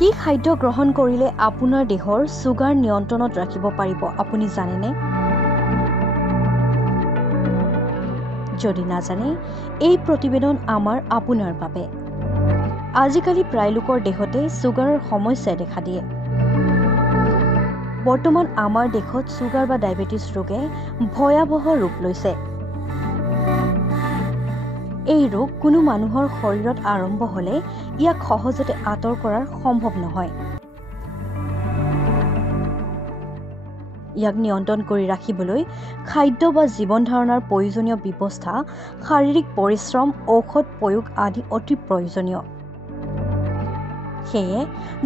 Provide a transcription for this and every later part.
কি খাদ্য গ্ৰহণ কৰিলে আপোনাৰ দেহৰ সুগাৰ নিয়ন্ত্ৰণত ৰাখিব পাৰিব আপুনি জানেনে? যদি নাজানে, এই প্ৰতিবেদন আমাৰ আপোনাৰ বাবে। আজিকালি প্ৰায় লোকৰ দেহতে সুগাৰৰ সমস্যাই দেখা দিয়ে। বৰ্তমান আমাৰ দেশত সুগাৰ বা ডায়েবেটিছ ৰোগে ভয়াৱহ ৰূপ লৈছে। এই ৰোগ কোনো মানুহৰ শৰীৰত আৰম্ভ হ'লে ইয়াক সহজতে আঁতৰ কৰাৰ সম্ভৱ নহয়। ইয়াক নিয়ন্ত্ৰণ কৰি ৰাখিবলৈ খাদ্য বা জীৱন ধাৰণৰ প্ৰয়োজনীয় ব্যৱস্থা, শাৰীৰিক পৰিশ্ৰম, ঔষধ প্ৰয়োগ আদি অতি প্ৰয়োজনীয়। সেয়ে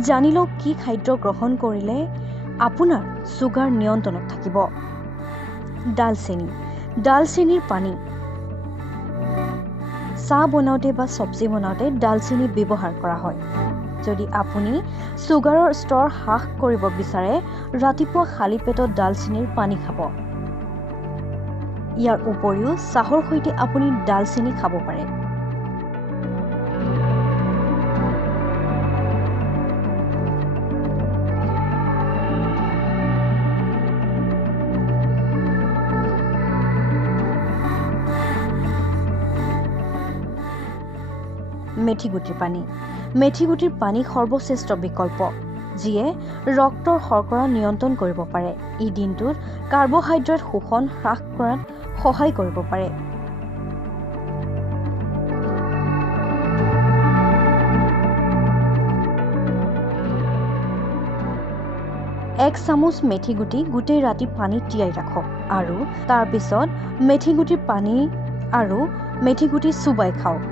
জানি লওক কি খাদ্য গ্ৰহণ কৰিলে আপোনাৰ সুগাৰ নিয়ন্ত্ৰণত থাকিব। ডালচেনিৰ পানী। চাহ বনাওঁতে বা চব্জি বনাওঁতে ডালচেনি ব্যৱহাৰ কৰা হয়। যদি আপুনি সুগাৰৰ স্তৰ হ্ৰাস কৰিব বিচাৰে, ৰাতিপুৱা খালী পেটত ডালচেনিৰ পানী খাব। ইয়াৰ উপৰিও চাহৰ সৈতে আপুনি ডালচেনি খাব পাৰে। মেথিগুটিৰ পানী। মেথিগুটিৰ পানী সৰ্বশ্ৰেষ্ঠ বিকল্প, যিয়ে ৰক্তৰ শৰ্কৰা নিয়ন্ত্ৰণ কৰিব পাৰে। ই দিনটোত কাৰ্বহাইড্ৰেট শোষণ হ্ৰাস কৰাত সহায় কৰিব পাৰে। এক চামুচ মেথিগুটি গোটেই ৰাতি পানীত তিয়াই ৰাখক আৰু তাৰ পিছত মেথিগুটিৰ পানী আৰু মেথিগুটি চুবাই খাওক।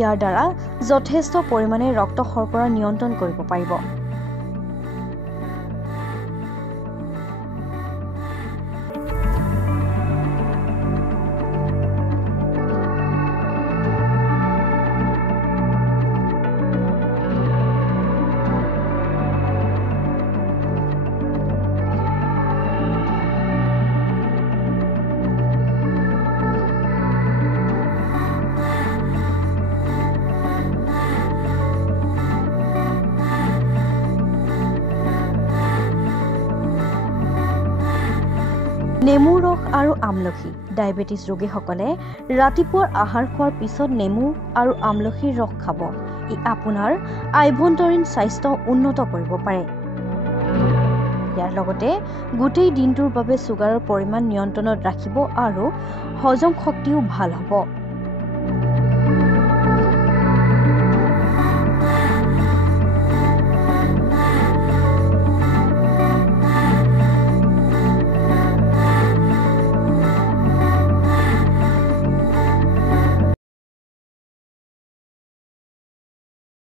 ইয়াৰ দ্বাৰা যথেষ্ট পৰিমাণে ৰক্ত শৰ্কৰা নিয়ন্ত্ৰণ কৰিব পাৰিব। নেমু ৰস আৰু আমলখি। ডায়েবেটিছ ৰোগীসকলে ৰাতিপুৱাৰ আহাৰ খোৱাৰ পিছত নেমু আৰু আমলখিৰ ৰস খাব। ই আপোনাৰ আভ্যন্তৰীণ স্বাস্থ্য উন্নত কৰিব পাৰে। ইয়াৰ লগতে গোটেই দিনটোৰ বাবে সুগাৰৰ পৰিমাণ নিয়ন্ত্ৰণত ৰাখিব আৰু হজম শক্তিও ভাল হ'ব।